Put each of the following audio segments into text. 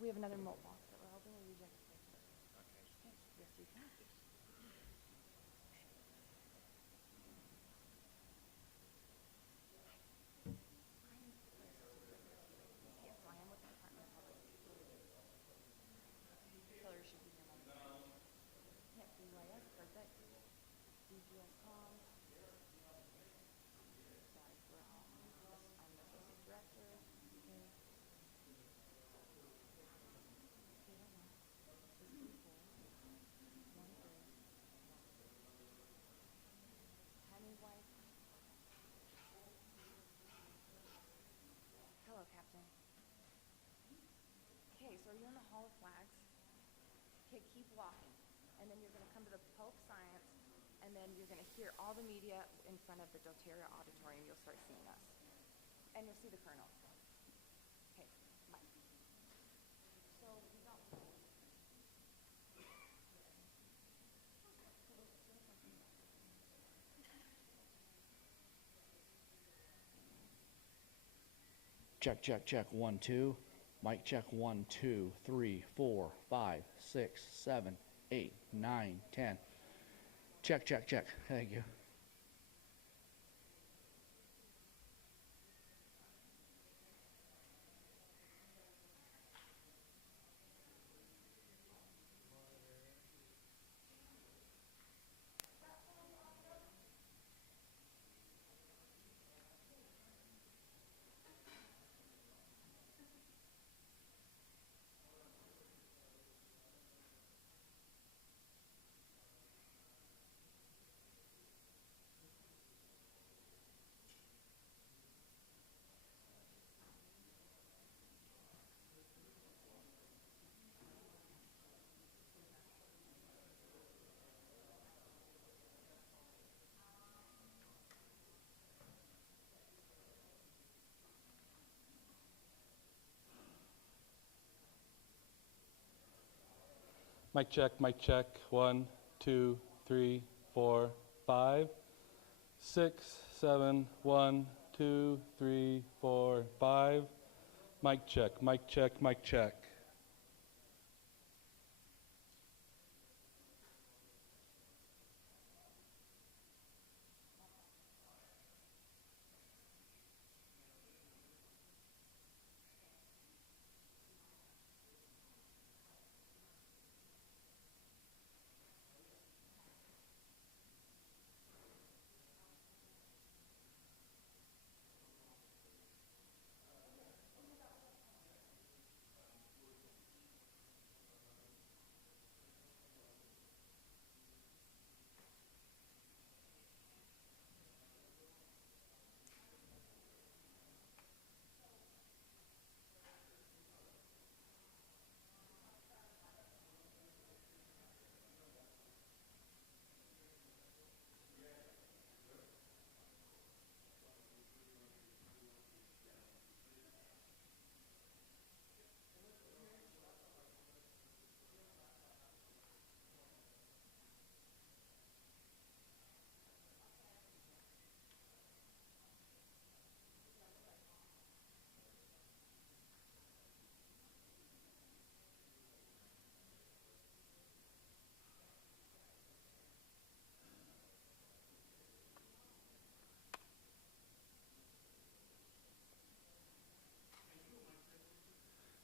We have another malt box that we're hoping we reject. Okay. Yes, you can. Yes, I am with the Department of Public Safety. Hillary should be here. Can't see YS, perfect. DGS.com. Sorry, we're all. I'm the associate director. Okay. Hello, Captain. Okay, so you're in the Hall of Flags. Okay, keep walking. And then you're going to come to the Pope Science, and then you're going to hear all the media in front of the doTERRA auditorium. You'll start seeing us. And you'll see the Colonel. Okay, bye. So we got Check, check, check, 1, 2. Mic check, 1, 2, 3, 4, 5, 6, 7, 8, 9, 10. Check, check, check. Thank you. Mic check, 1, 2, 3, 4, 5, 6, 7, 1, 2, 3, 4, 5. Mic check, mic check, mic check.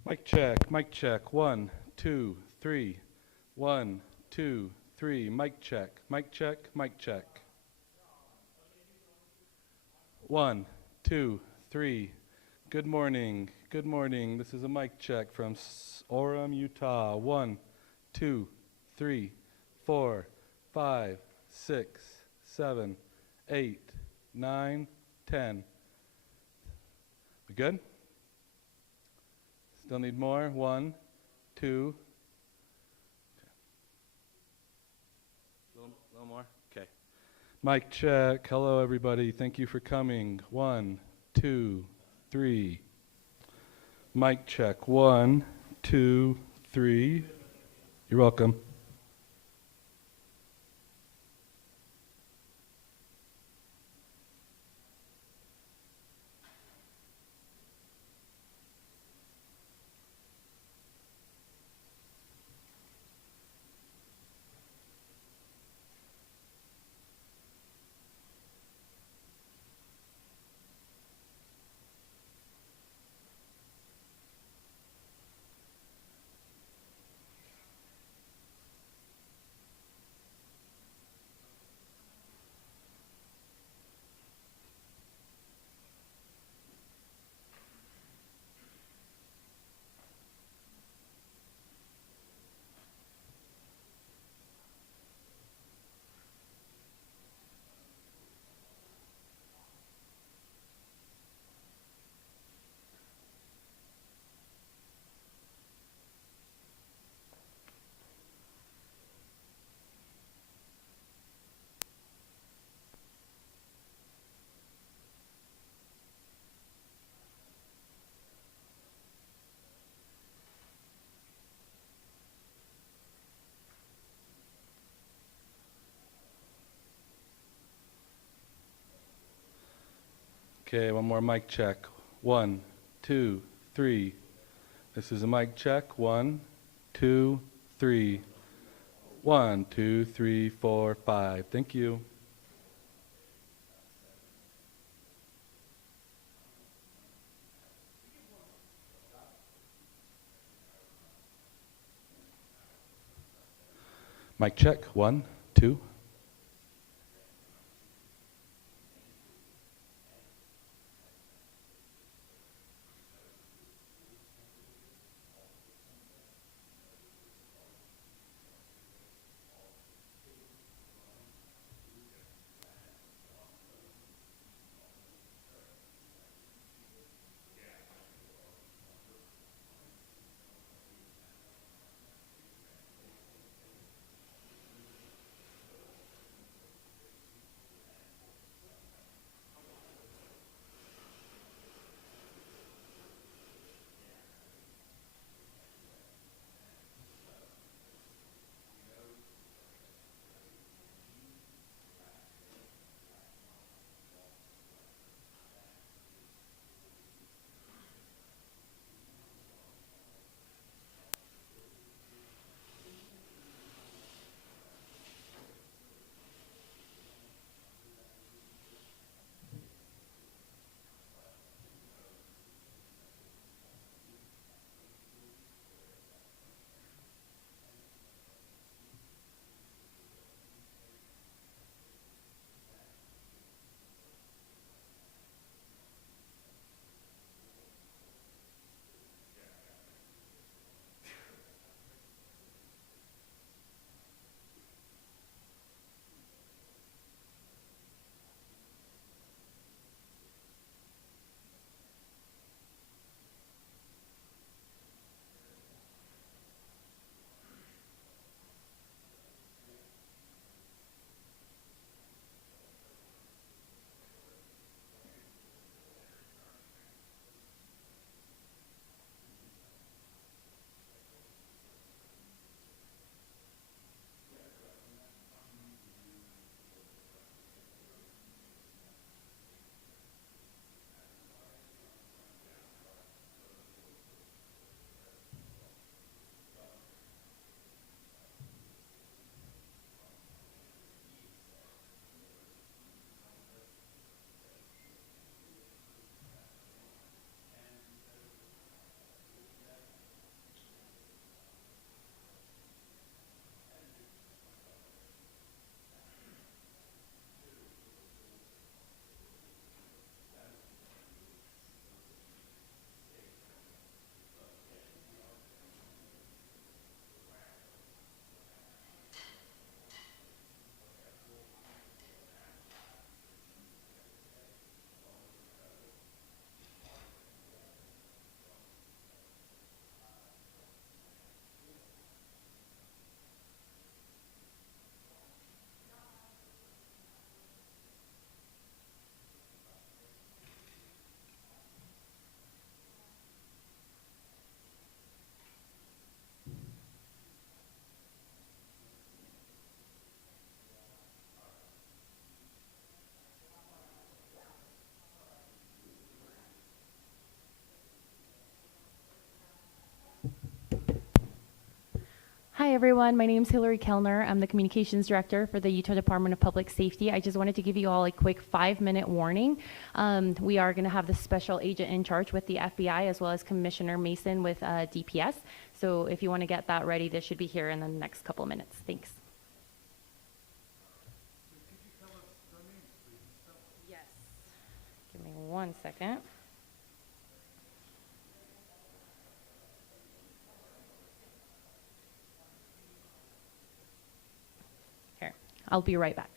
Mic check, 1, 2, 3, 1, 2, 3, mic check, mic check, mic check. 1, 2, 3. Good morning, good morning. This is a mic check from Orem, Utah. 1, 2, 3, 4, 5, 6, 7, 8, 9, 10. We good? Still need more? 1, 2. Okay. A little more? Okay. Mic check. Hello, everybody. Thank you for coming. 1, 2, 3. Mic check. 1, 2, 3. You're welcome. Okay, one more mic check. 1, 2, 3. This is a mic check. 1, 2, 3. 1, 2, 3, 4, 5. Thank you. Mic check. 1, 2. Hi everyone, my name is Hillary Kellner. I'm the Communications Director for the Utah Department of Public Safety. I just wanted to give you all a quick 5-minute warning. We are going to have the special agent in charge with the FBI as well as Commissioner Mason with DPS. So if you want to get that ready, this should be here in the next couple minutes. Thanks. Yes. Give me 1 second. Here, I'll be right back.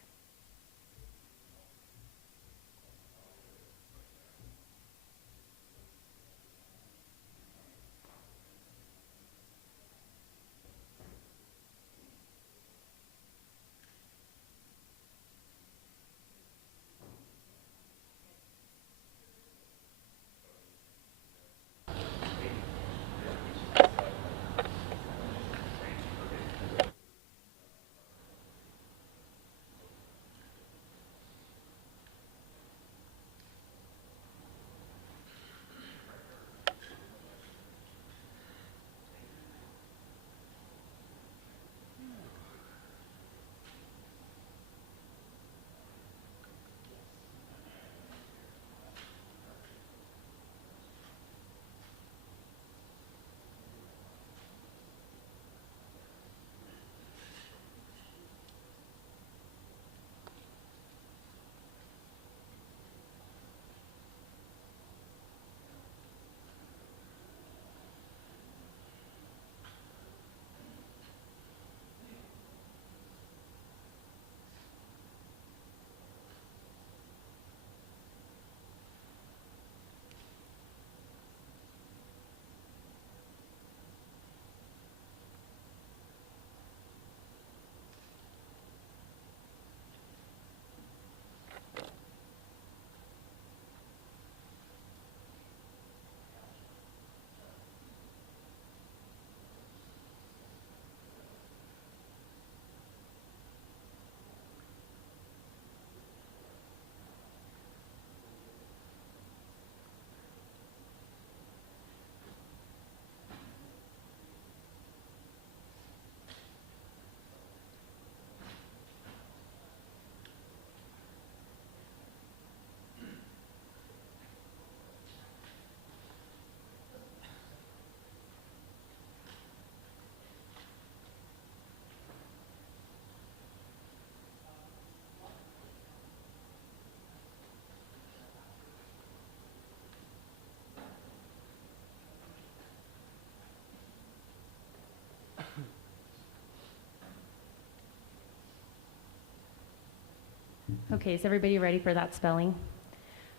Okay, is everybody ready for that spelling?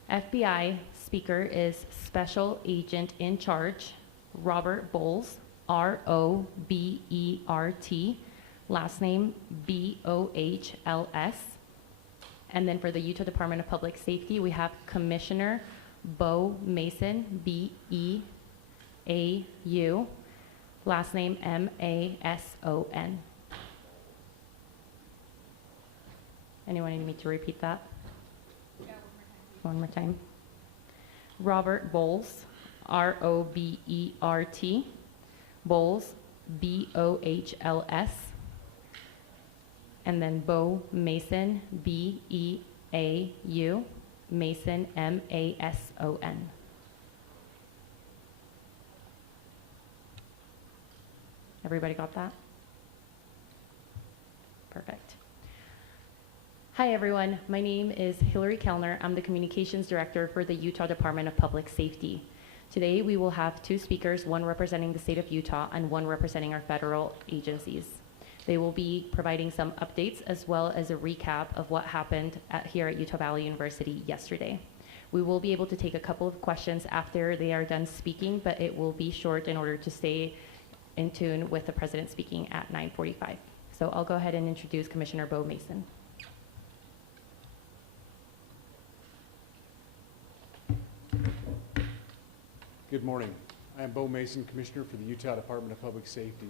FBI speaker is Special Agent in Charge, Robert Bowles, R-O-B-E-R-T, last name B-O-H-L-S. And then for the Utah Department of Public Safety, we have Commissioner Bo Mason, B-E-A-U, last name M-A-S-O-N. Anyone need me to repeat that? Yeah, one more time. Robert Bowles, R-O-B-E-R-T, Bowles, B-O-H-L-S, and then Bo Mason, B-E-A-U, Mason, M-A-S-O-N. Everybody got that? Perfect. Hi everyone, my name is Hillary Kellner. I'm the Communications Director for the Utah Department of Public Safety. Today we will have two speakers, one representing the state of Utah and one representing our federal agencies. They will be providing some updates as well as a recap of what happened here at Utah Valley University yesterday. We will be able to take a couple of questions after they are done speaking, but it will be short in order to stay in tune with the president speaking at 9:45. So I'll go ahead and introduce Commissioner Bo Mason. Good morning. I am Bo Mason, Commissioner for the Utah Department of Public Safety.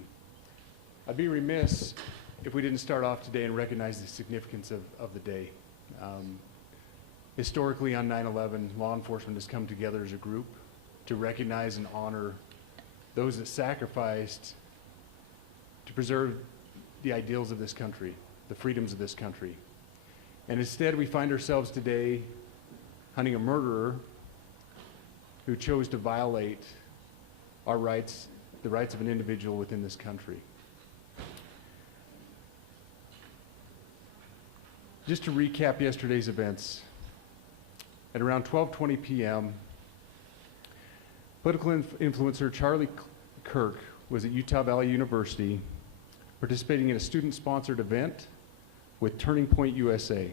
I'd be remiss if we didn't start off today and recognize the significance of the day. Historically on 9/11, law enforcement has come together as a group to recognize and honor those that sacrificed to preserve the ideals of this country, the freedoms of this country. And instead we find ourselves today hunting a murderer who chose to violate our rights, the rights of an individual within this country. Just to recap yesterday's events, at around 12:20 p.m., political influencer Charlie Kirk was at Utah Valley University participating in a student-sponsored event with Turning Point USA.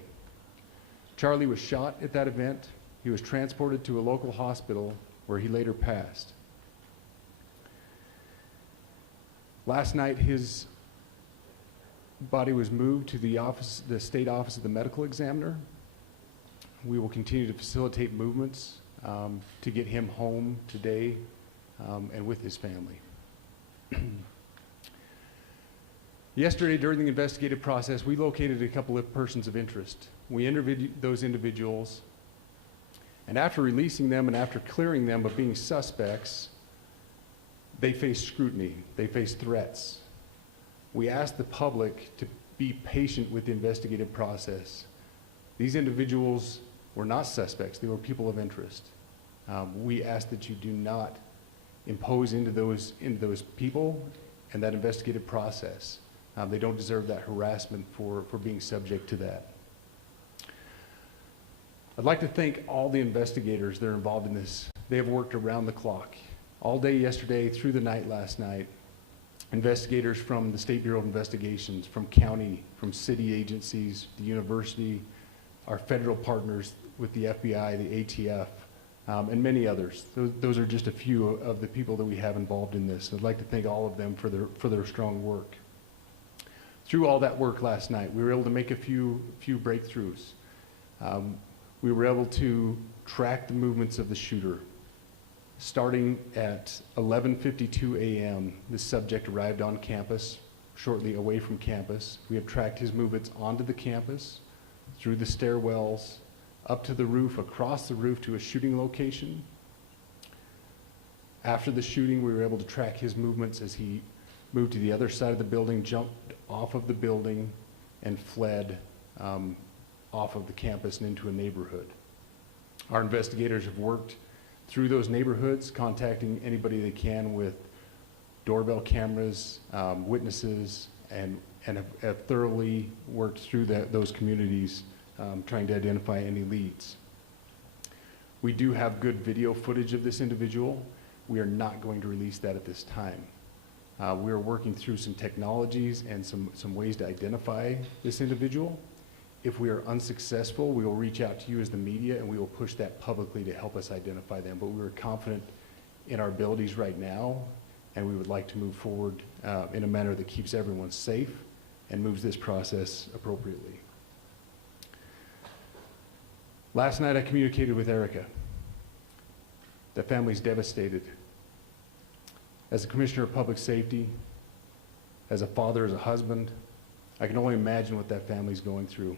Charlie was shot at that event. He was transported to a local hospital where he later passed. Last night, his body was moved to the state office of the medical examiner. We will continue to facilitate movements to get him home today and with his family. Yesterday, during the investigative process, we located a couple of persons of interest. We interviewed those individuals, and after releasing them and after clearing them of being suspects, they faced scrutiny, they faced threats. We asked the public to be patient with the investigative process. These individuals were not suspects, they were people of interest. We ask that you do not impose into those people and that investigative process. They don't deserve that harassment for being subject to that. I'd like to thank all the investigators that are involved in this. They have worked around the clock. All day yesterday, through the night last night, investigators from the State Bureau of Investigations, from county, from city agencies, the university, our federal partners with the FBI, the ATF, and many others. Those are just a few of the people that we have involved in this. I'd like to thank all of them for their strong work. Through all that work last night, we were able to make a few breakthroughs. We were able to track the movements of the shooter. Starting at 11:52 a.m., the subject arrived on campus, shortly away from campus. We have tracked his movements onto the campus, through the stairwells, up to the roof, across the roof to a shooting location. After the shooting, we were able to track his movements as he moved to the other side of the building, jumped off of the building, and fled off of the campus and into a neighborhood. Our investigators have worked through those neighborhoods, contacting anybody they can with doorbell cameras, witnesses, and have thoroughly worked through those communities, trying to identify any leads. We do have good video footage of this individual. We are not going to release that at this time. We are working through some technologies and some ways to identify this individual. If we are unsuccessful, we will reach out to you as the media and we will push that publicly to help us identify them. But we're confident in our abilities right now, and we would like to move forward in a manner that keeps everyone safe and moves this process appropriately. Last night I communicated with Erica. The family's devastated. As a commissioner of public safety, as a father, as a husband, I can only imagine what that family's going through.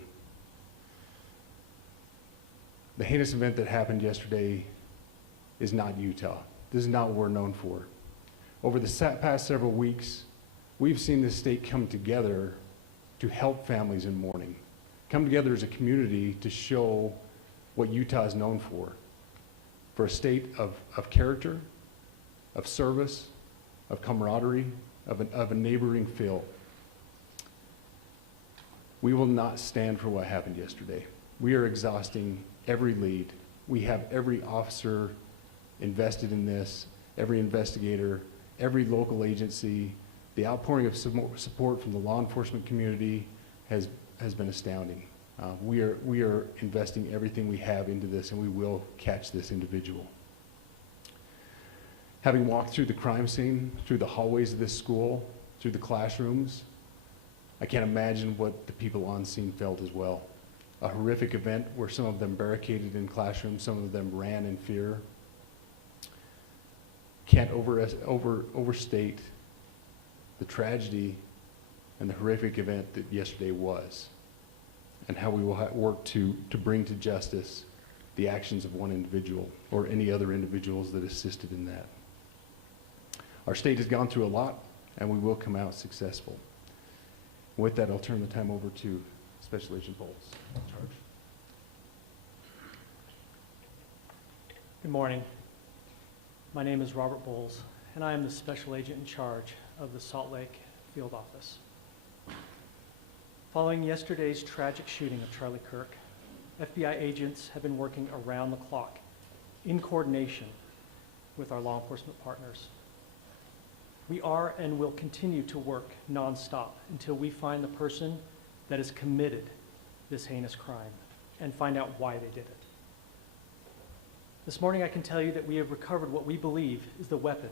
The heinous event that happened yesterday is not Utah. This is not what we're known for. Over the past several weeks, we've seen this state come together to help families in mourning, come together as a community to show what Utah is known for a state of character, of service, of camaraderie, of a neighboring feel. We will not stand for what happened yesterday. We are exhausting every lead. We have every officer invested in this, every investigator, every local agency. The outpouring of support from the law enforcement community has been astounding. We are investing everything we have into this, and we will catch this individual. Having walked through the crime scene, through the hallways of this school, through the classrooms, I can't imagine what the people on scene felt as well. A horrific event where some of them barricaded in classrooms, some of them ran in fear. Can't overstate the tragedy and the horrific event that yesterday was, and how we will work to bring to justice the actions of one individual or any other individuals that assisted in that. Our state has gone through a lot, and we will come out successful. With that, I'll turn the time over to Special Agent Bowles. Charge. Good morning. My name is Robert Bowles, and I am the Special Agent in charge of the Salt Lake Field Office. Following yesterday's tragic shooting of Charlie Kirk, FBI agents have been working around the clock in coordination with our law enforcement partners. We are and will continue to work nonstop until we find the person that has committed this heinous crime and find out why they did it. This morning I can tell you that we have recovered what we believe is the weapon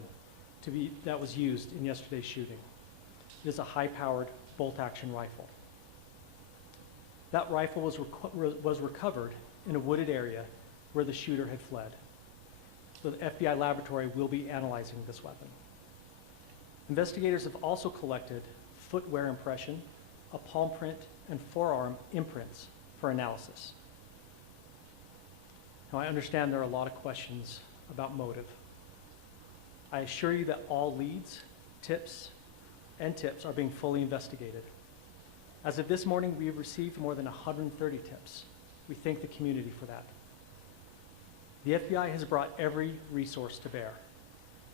that was used in yesterday's shooting. It is a high-powered bolt-action rifle. That rifle was recovered in a wooded area where the shooter had fled. So the FBI laboratory will be analyzing this weapon. Investigators have also collected footwear impression, a palm print, and forearm imprints for analysis. Now, I understand there are a lot of questions about motive. I assure you that all leads, tips are being fully investigated. As of this morning, we have received more than 130 tips. We thank the community for that. The FBI has brought every resource to bear,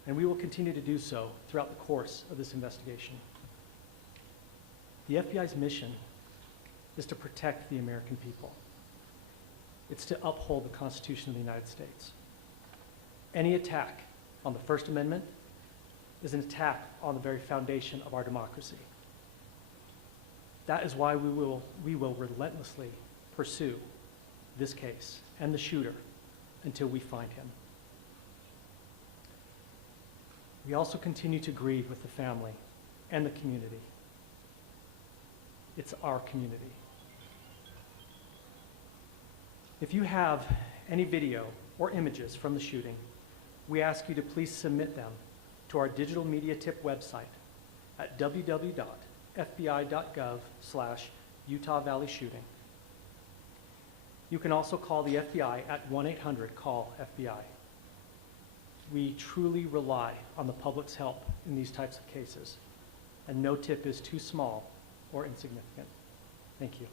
and we will continue to do so throughout the course of this investigation. The FBI's mission is to protect the American people. It's to uphold the Constitution of the United States. Any attack on the First Amendment is an attack on the very foundation of our democracy. That is why we will relentlessly pursue this case and the shooter until we find him. We also continue to grieve with the family and the community. It's our community. If you have any video or images from the shooting, we ask you to please submit them to our digital media tip website at www.fbi.gov/Utah Valley Shooting. You can also call the FBI at 1-800-CALL-FBI. We truly rely on the public's help in these types of cases, and no tip is too small or insignificant. Thank you.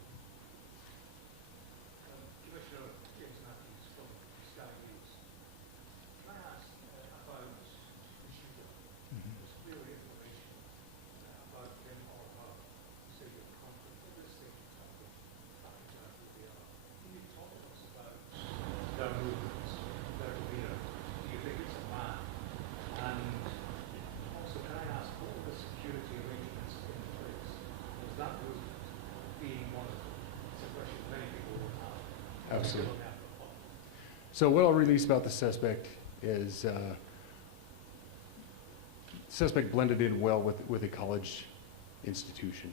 That was being one of Absolutely. So what I'll release about the suspect is suspect blended in well with a college institution.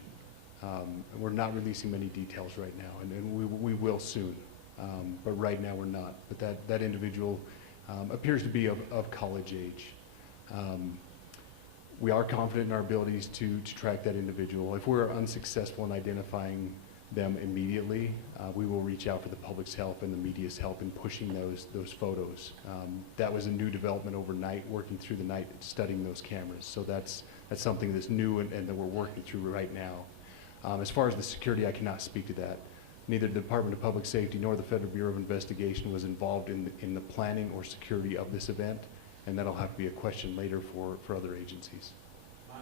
We're not releasing many details right now, and we will soon, but right now we're not. But that individual appears to be of college age. We are confident in our abilities to track that individual. If we're unsuccessful in identifying them immediately, we will reach out for the public's help and the media's help in pushing those photos. That was a new development overnight, working through the night, studying those cameras. So that's something that's new and that we're working through right now. As far as the security, I cannot speak to that. Neither the Department of Public Safety nor the Federal Bureau of Investigation was involved in the planning or security of this event, and that'll have to be a question later for other agencies.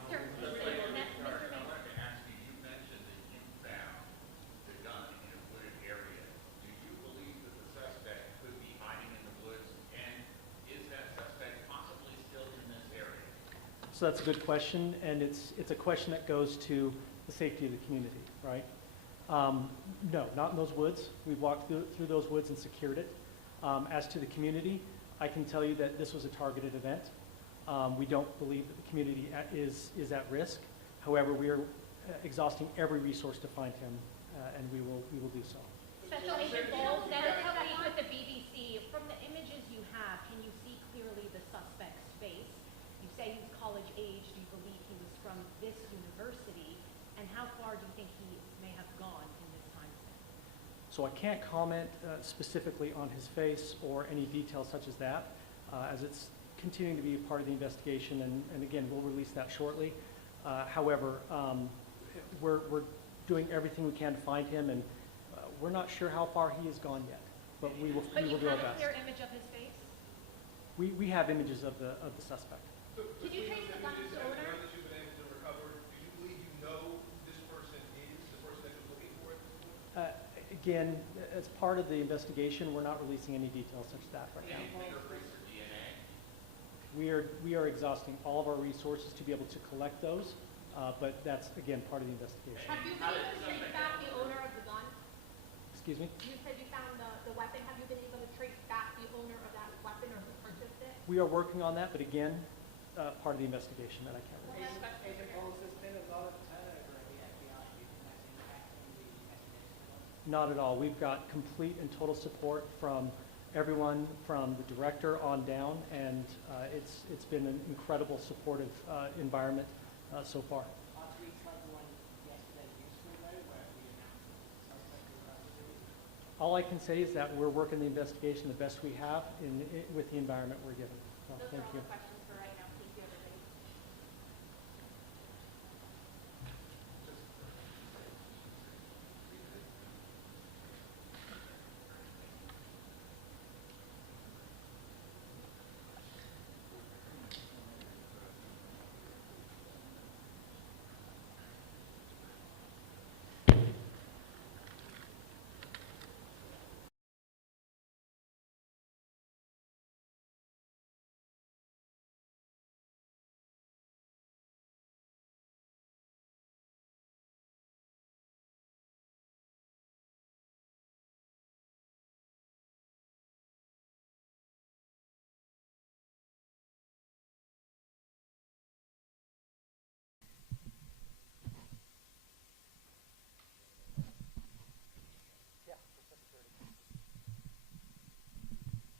Sir, I wanted to ask you, you mentioned that you found the gun in a wooded area. Do you believe that the suspect could be hiding in the woods, and is that suspect possibly still in this area? So that's a good question, and it's a question that goes to the safety of the community, right? No, not in those woods. We've walked through those woods and secured it. As to the community, I can tell you that this was a targeted event. We don't believe that the community is at risk. However, we are exhausting every resource to find him, and we will do so. Special Agent Bowles, Senator Week with the BBC. From the images you have, can you see clearly the suspect's face? You say he's college age. Do you believe he was from this university? And how far do you think he may have gone in this time span? So I can't comment specifically on his face or any details such as that, as it's continuing to be a part of the investigation, and again, we'll release that shortly. However, we're doing everything we can to find him, and we're not sure how far he has gone yet, but we will But you do our have a best. clear image of his face? We have images of the suspect. Did you trace the gun's owner? Now that you've been able to recover, do you believe you know this person is the person that you're looking for at this point? Again, as part of the investigation, we're not releasing any details such as that right now. Any fingerprints or DNA? We are exhausting all of our resources to be able to collect those, but that's, again, part of the investigation. Have you been able to trace back the owner of the gun? Excuse me? You said you found the weapon. Have you been able to trace back the owner of that weapon or who purchased it? We are working on that, but again, part of the investigation that I can't release. Agent Bowles, there's been a lot of turnover in the FBI. Do you think that's impacting the investigation? Not at all. We've got complete and total support from everyone, from the director on down, and it's been an incredible supportive environment so far. Are tweets like the one yesterday useful, though, where we announced the suspect was arrested? All I can say is that we're working the investigation the best we have with the environment we're given. So, Those thank are all you. the questions